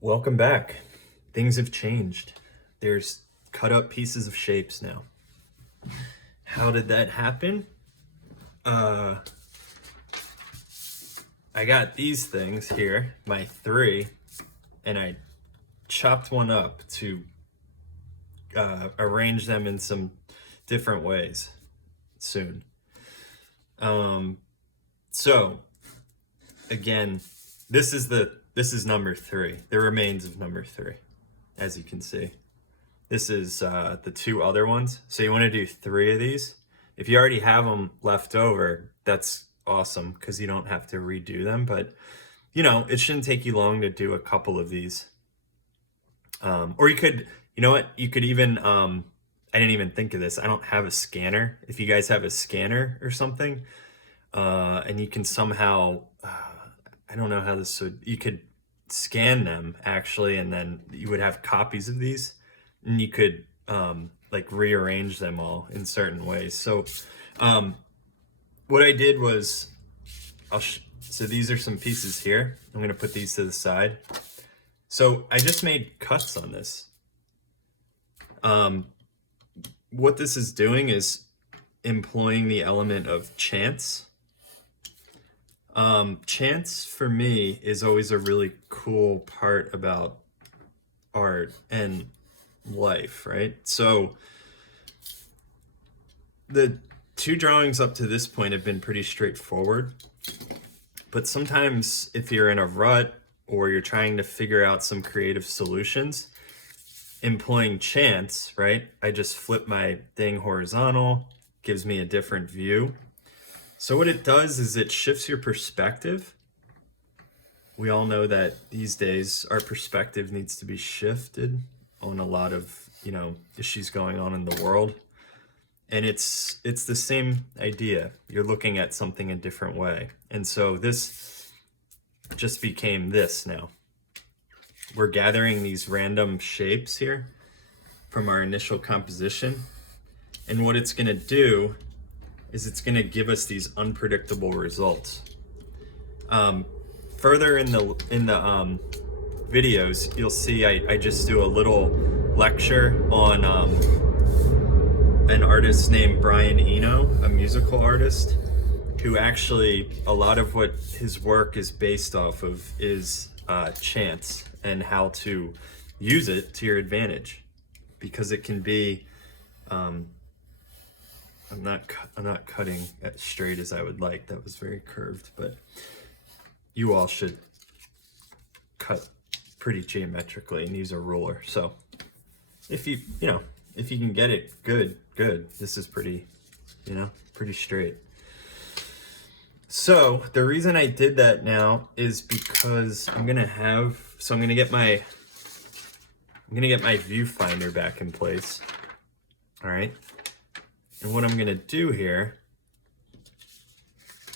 Welcome back. Things have changed. There's cut up pieces of shapes now. How did that happen? I got these things here, my three, and I chopped one up to arrange them in some different ways soon. So again, this is number three, the remains of number three, as you can see. This is the two other ones. So you want to do three of these. If you already have them left over, that's awesome because you don't have to redo them. But, you know, it shouldn't take you long to do a couple of these. Or you could, you know what? You could even, I didn't even think of this. I don't have a scanner. If you guys have a scanner or something, and you can somehow, I don't know how this would, you could scan them actually, and then you would have copies of these. And you could like rearrange them all in certain ways. So what I did was, so these are some pieces here. I'm gonna put these to the side. So I just made cuts on this. What this is doing is employing the element of chance. Chance for me is always a really cool part about art and life, right? So the two drawings up to this point have been pretty straightforward, but sometimes if you're in a rut or you're trying to figure out some creative solutions, employing chance, right? I just flip my thing horizontal, gives me a different view. So what it does is it shifts your perspective. We all know that these days our perspective needs to be shifted on a lot of, you know, issues going on in the world. And it's the same idea. You're looking at something a different way. And so this just became this now. We're gathering these random shapes here from our initial composition. And what it's gonna do is it's gonna give us these unpredictable results. Further in the videos, you'll see I just do a little lecture on an artist named Brian Eno, a musical artist, who actually, a lot of what his work is based off of is chance and how to use it to your advantage, because it can be, I'm not cutting as straight as I would like. That was very curved, but you all should cut pretty geometrically and use a ruler. So if you can get it good. This is pretty, pretty straight. So the reason I did that now is because I'm gonna get my viewfinder back in place. All right. And what I'm gonna do here,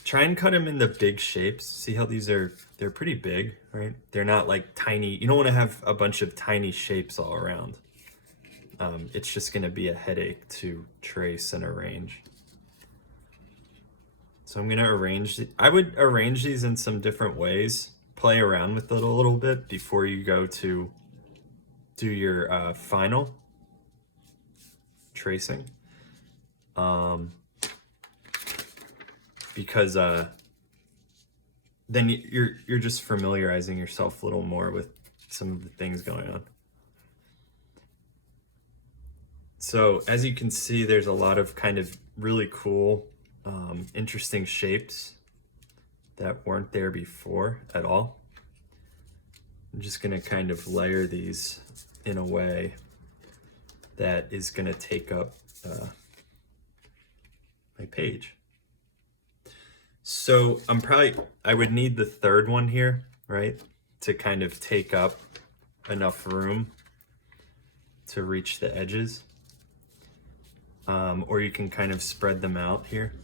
try and cut them into big shapes. See how they're pretty big, right? They're not like tiny. You don't want to have a bunch of tiny shapes all around. It's just going to be a headache to trace and arrange. So I'm going to I would arrange these in some different ways, play around with it a little bit before you go to do your final tracing. Because then you're just familiarizing yourself a little more with some of the things going on. So as you can see, there's a lot of kind of really cool, interesting shapes that weren't there before at all. I'm just gonna kind of layer these in a way that is gonna take up my page. So I would need the third one here, right? To kind of take up enough room to reach the edges. Or you can kind of spread them out here.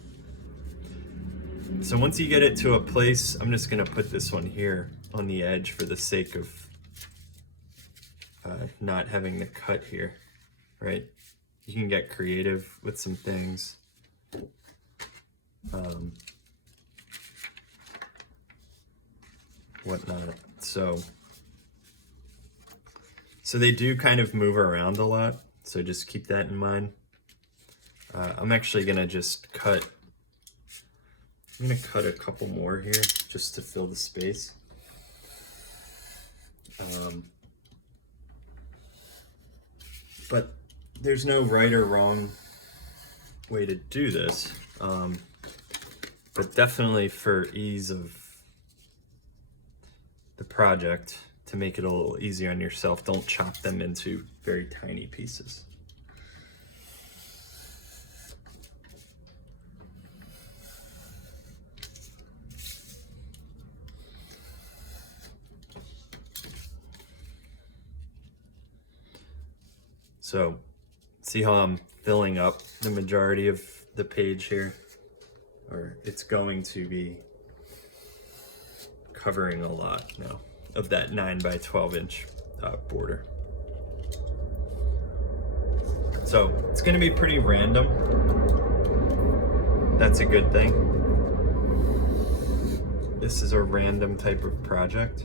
So once you get it to a place, I'm just gonna put this one here on the edge for the sake of not having to cut here, right? You can get creative with some things. Whatnot. So So they do kind of move around a lot, so just keep that in mind. I'm actually gonna just cut, I'm gonna cut a couple more here just to fill the space. But there's no right or wrong way to do this. But definitely for ease of the project, to make it a little easier on yourself, don't chop them into very tiny pieces. So see how I'm filling up the majority of the page here? Or it's going to be covering a lot now of that 9 by 12 inch border. So it's going to be pretty random. That's a good thing. This is a random type of project.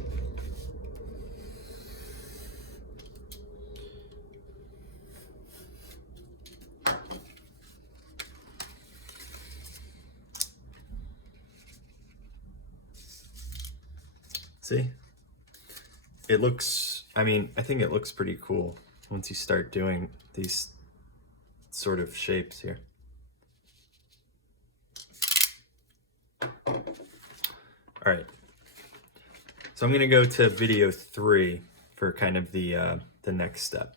See? It looks, I mean, I think it looks pretty cool once you start doing these sort of shapes here. All right. So I'm going to go to video 3 for kind of the next step.